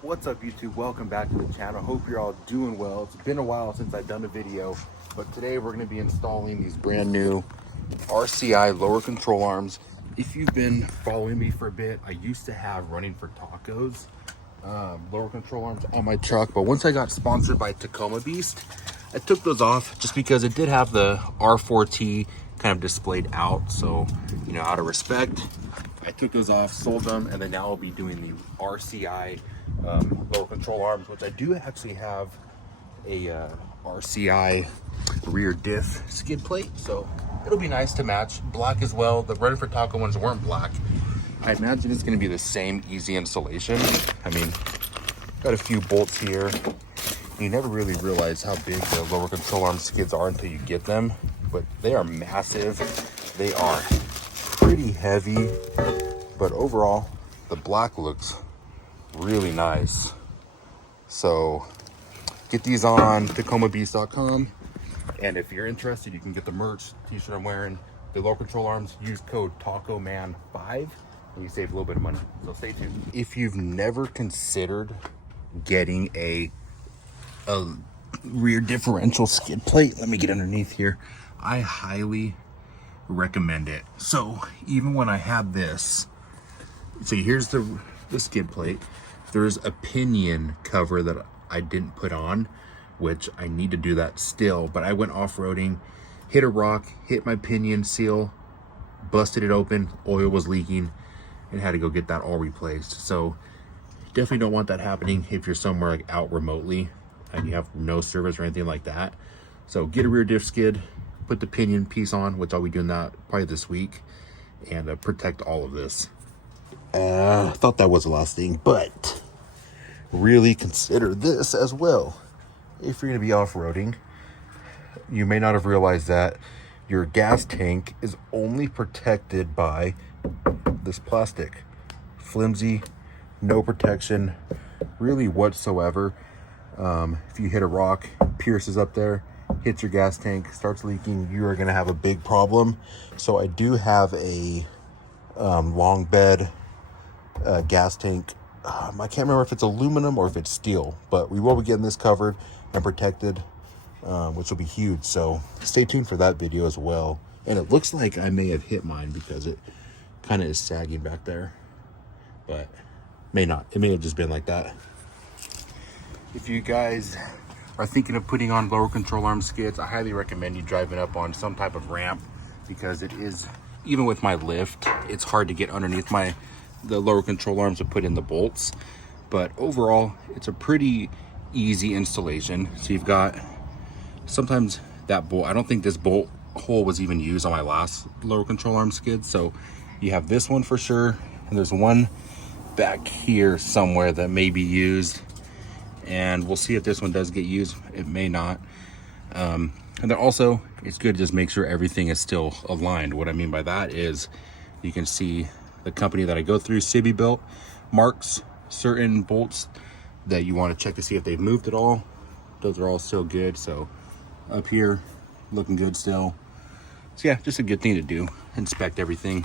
What's up, YouTube? Welcome back to the channel. Hope you're all doing well. It's been a while since I've done a video, but today we're going to be installing these brand new RCI lower control arms. If you've been following me for a bit, I used to have running for tacos lower control arms on my truck, but once I got sponsored by Tacoma Beast, I took those off just because it did have the R4T kind of displayed out. So, you know, out of respect, I took those off, sold them, and then now I'll be doing the RCI lower control arms, which I do actually have a RCI rear diff skid plate, so it'll be nice to match. Black as well. The Running for Taco ones weren't black. I imagine it's going to be the same easy installation. I mean, got a few bolts here. You never really realize how big the lower control arm skids are until you get them, but they are massive. They are pretty heavy, but overall the black looks really nice. So get these on tacomabeast.com, and if you're interested, you can get the merch t-shirt I'm wearing, the lower control arms. Use code TACOMAN5 and you save a little bit of money, so stay tuned. If you've never considered getting a rear differential skid plate, let me get underneath here, I highly recommend it. So even when I had this, so here's the skid plate, there's a pinion cover that I didn't put on, which I need to do that still, but I went off-roading, hit a rock, hit my pinion seal, busted it open, oil was leaking, and had to go get that all replaced. So definitely don't want that happening if you're somewhere like out remotely and you have no service or anything like that. So get a rear diff skid, put the pinion piece on, which I'll be doing that probably this week, and protect all of this. I thought that was the last thing, but really consider this as well. If you're going to be off-roading, you may not have realized that your gas tank is only protected by this plastic. Flimsy, no protection really whatsoever. If you hit a rock, pierces up there, hits your gas tank, starts leaking, you are going to have a big problem. So I do have a long bed gas tank. I can't remember if it's aluminum or if it's steel, but we will be getting this covered and protected, which will be huge. So stay tuned for that video as well. And it looks like I may have hit mine because it kind of is sagging back there, but may not. It may have just been like that. If you guys are thinking of putting on lower control arm skids, I highly recommend you driving up on some type of ramp, because it is, even with my lift, it's hard to get underneath the lower control arms to put in the bolts. But overall, it's a pretty easy installation. So you've got, sometimes that bolt, I don't think this bolt hole was even used on my last lower control arm skid. So you have this one for sure, and there's one back here somewhere that may be used, and we'll see if this one does get used. It may not. And then also, it's good to just make sure everything is still aligned. What I mean by that is, you can see the company that I go through, Cielo built, marks certain bolts that you want to check to see if they've moved at all. Those are all still good. So up here, looking good still. So yeah, just a good thing to do, inspect everything.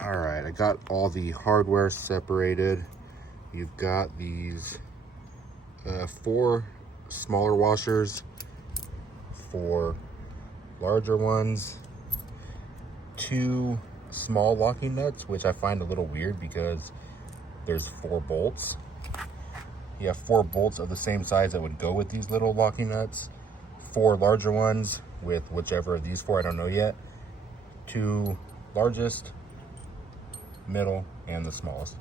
All right, I got all the hardware separated. You've got these 4 smaller washers, 4 larger ones, 2 small locking nuts, which I find a little weird because there's 4 bolts. You have 4 bolts of the same size that would go with these little locking nuts, 4 larger ones with whichever of these 4, I don't know yet, 2 largest, middle, and the smallest.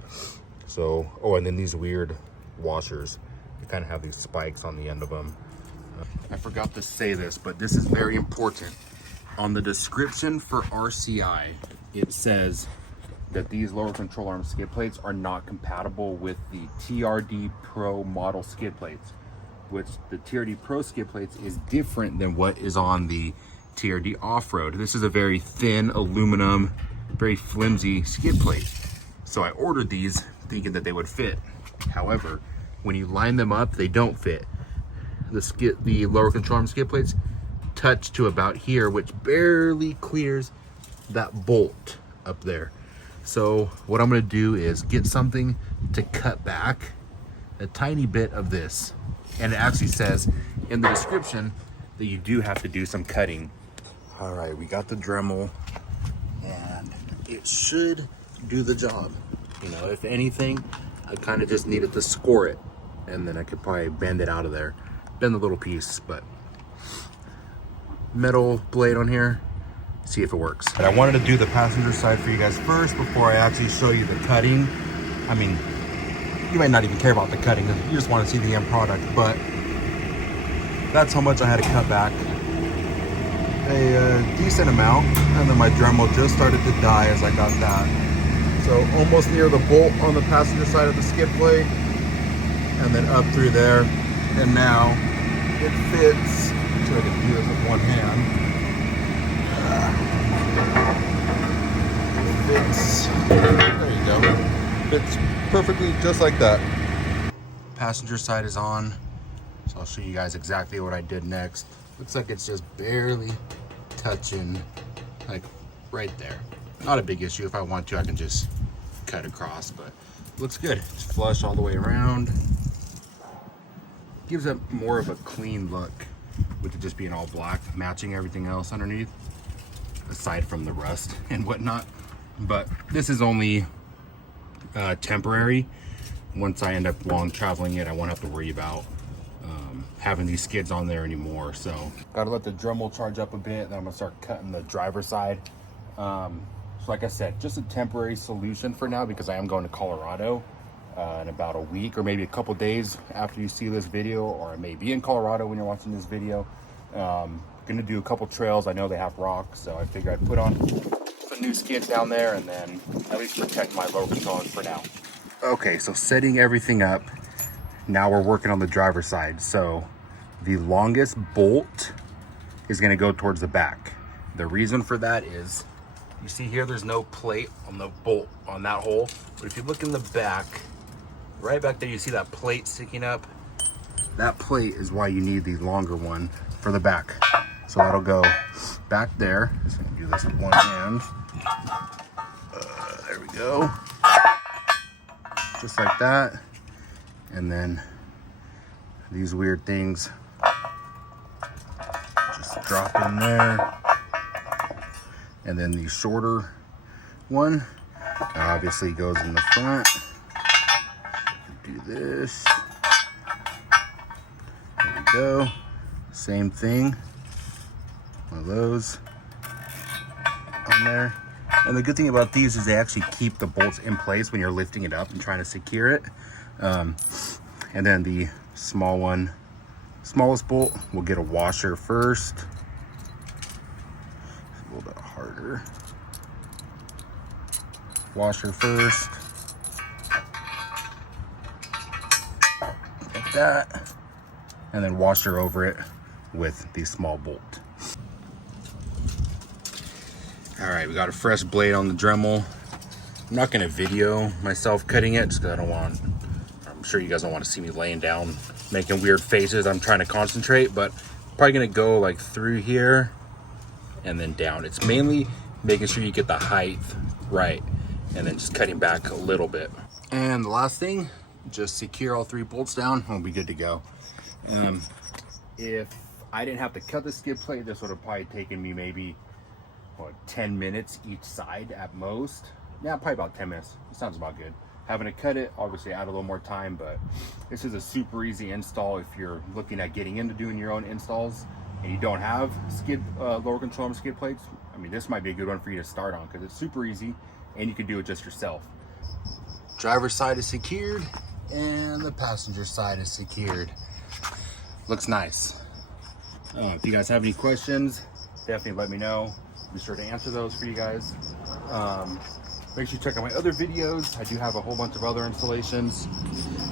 So, oh, and then these weird washers, you kind of have these spikes on the end of them. I forgot to say this, but this is very important. On the description for RCI, it says that these lower control arm skid plates are not compatible with the TRD Pro model skid plates, which the TRD Pro skid plates is different than what is on the TRD off-road. This is a very thin aluminum, very flimsy skid plate. So I ordered these thinking that they would fit. However, when you line them up, they don't fit. The lower control arm skid plates touch to about here, which barely clears that bolt up there. So what I'm going to do is get something to cut back a tiny bit of this. And it actually says in the description that you do have to do some cutting. All right, we got the Dremel and it should do the job. You know, if anything, I kind of just needed to score it and then I could probably bend it out of there. Bend the little piece, but metal blade on here, see if it works. But I wanted to do the passenger side for you guys first before I actually show you the cutting. I mean, you might not even care about the cutting, you just want to see the end product, but that's how much I had to cut back. A decent amount, and then my Dremel just started to die as I got that. So almost near the bolt on the passenger side of the skid plate, and then up through there, and now it fits. So I can do this with one hand. Fits. There you go. Fits perfectly just like that. Passenger side is on, so I'll show you guys exactly what I did next. Looks like it's just barely touching, like right there. Not a big issue. If I want to, I can just cut across, but looks good. It's flush all the way around. Gives it more of a clean look with it just being all black, matching everything else underneath, aside from the rust and whatnot. But this is only temporary. Once I end up long traveling it, I won't have to worry about having these skids on there anymore. So gotta let the Dremel charge up a bit, then I'm gonna start cutting the driver's side. So like I said, just a temporary solution for now, because I am going to Colorado in about a week or maybe a couple days after you see this video, or I may be in Colorado when you're watching this video. Gonna do a couple trails. I know they have rocks, so I figure I'd put on some new skids down there and then at least protect my low controllers for now. Okay, so setting everything up, now we're working on the driver's side. So the longest bolt is gonna go towards the back. The reason for that is, you see here, there's no plate on the bolt on that hole, but if you look in the back, right back there, you see that plate sticking up? That plate is why you need the longer one for the back. So that'll go back there. So I'm gonna do this with one hand. There we go. Just like that. And then these weird things just drop in there. And then the shorter one obviously goes in the front. Do this. There we go. Same thing. One of those on there. And the good thing about these is they actually keep the bolts in place when you're lifting it up and trying to secure it. And then the small one, smallest bolt, will get a washer first. A little bit harder. Washer first. Like that. And then washer over it with the small bolt. All right, we got a fresh blade on the Dremel. I'm not gonna video myself cutting it just because I don't want, I'm sure you guys don't want to see me laying down making weird faces. I'm trying to concentrate, but probably gonna go like through here and then down. It's mainly making sure you get the height right and then just cutting back a little bit. And the last thing, just secure all 3 bolts down and we'll be good to go. If I didn't have to cut the skid plate, this would have probably taken me maybe 10 minutes each side at most. Yeah, probably about 10 minutes. It sounds about good. Having to cut it, obviously add a little more time, but this is a super easy install if you're looking at getting into doing your own installs and you don't have skid lower control arm skid plates. I mean, this might be a good one for you to start on because it's super easy and you can do it just yourself. Driver's side is secured and the passenger side is secured. Looks nice. If you guys have any questions, definitely let me know. Be sure to answer those for you guys. Make sure you check out my other videos. I do have a whole bunch of other installations.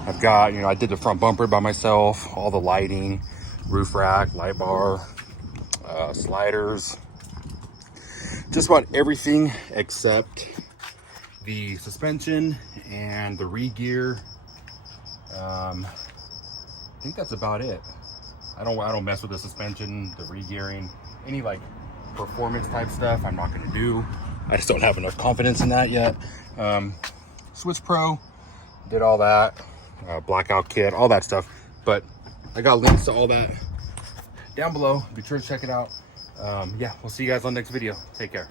I've got, I did the front bumper by myself, all the lighting, roof rack, light bar, sliders, just about everything except the suspension and the re-gear. I think that's about it. I don't mess with the suspension, the re-gearing, any like performance type stuff I'm not going to do. I just don't have enough confidence in that yet. Switch Pro, did all that. blackout kit, all that stuff. But I got links to all that down below. Be sure to check it out. Yeah, we'll see you guys on the next video. Take care.